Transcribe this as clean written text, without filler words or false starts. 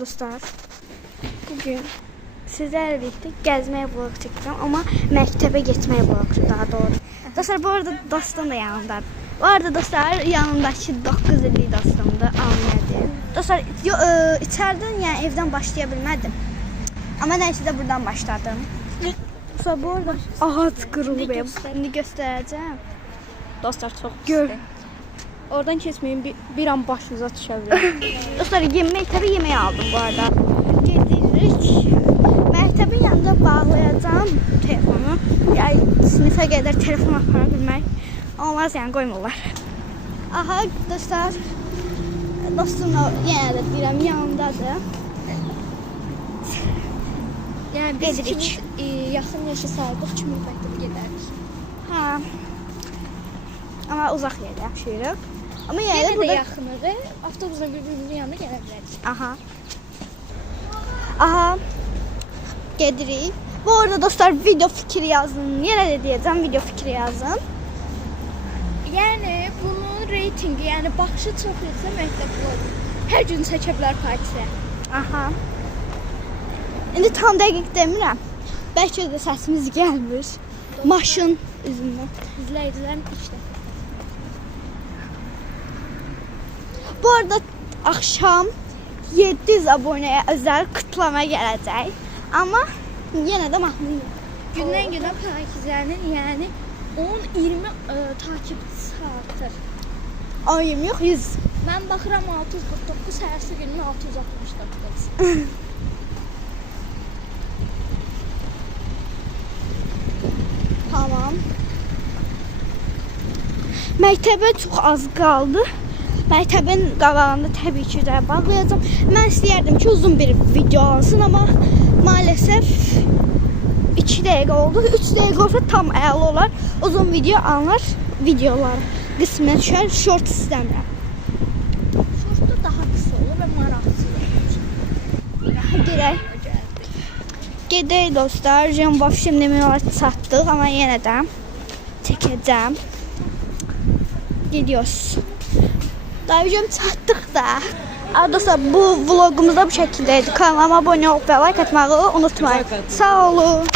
Dostlar, bugün sizlerle birlikte gezmeye vlog çekeceğim ama mektebe geçmeye vlog daha doğru. Dostlar, bu arada dostum da yanımda. Bu arada dostlar, yanımdaki 9 illik dostum da Ahmet'di. Dostlar, içeriden yani evden başlayabilmedim. Ama neyse de buradan başladım. Dostlar, bu arada ağaç kırıldı benim. Şimdi göstereceğim. Dostlar çok Gör. Oradan kesmeyin, bir an başınıza düşebilir. Dostlar, mektebe yemeği aldım bu arada. Gedirik. Mektebin yanında bağlayacağım telefonu. Yani sınıfa kadar telefon aparabilmek olmaz yani, koymurlar. Aha dostlar, dostum yenə də deyirəm yanımdadır. Yani biz Gedirik. ikimiz yaxın yaşa sahibik kimi məktəbə gedərik. Ha. Ama uzaq yerdə yaşayırıq. Ama yenə Yenə də də burada yaxınıq. Avtobusla bir-birimizin yanına gələ bilərik. Aha. Aha. Gedirik. Bu arada dostlar, video fikri yazın. Yine de diyeceğim, video fikri yazın. Yəni bunun reytingi, yəni baxışı çox isə məktəb vlogu. Hər gün çəkə bilər partiyə. Aha. İndi tam dəqiq demirəm. Bəlkə də səsimiz gəlmir. Maşın üzündən. İzləyicilərin işlə. Bu arada akşam 700 aboneye özel kutlama gələcək. Amma yenə də mahnıyım. Gündən-günə Pakizənin yəni 10-20 takipçisi artır. Ayım yox, 100. Mən baxıram 649, səhərsi günün 669. Tamam. Məktəbə çox az qaldı. Məktəbin qabağında təbii ki də bağlayacağım. Mən istəyərdim ki, uzun bir video alsın, amma maalesef 2 dəqiqə oldu. 3 dəqiqə olsa tam əla olar. Uzun video alınır. Videolar qismən düşər. Short istəmirəm. Şortda daha qısa olur və maraqsız olur. Gedək. Gedək dostlar. Jambaf şimdi mühərt çatdıq, amma yenə də çəkəcəm. Gidiyoruz. Daha videom çatdıq da. Dostlar, bu vlogumuzda bu şəkildəydi. Kanalıma abunə olub və like atmağı unutmayın. Sağ olun.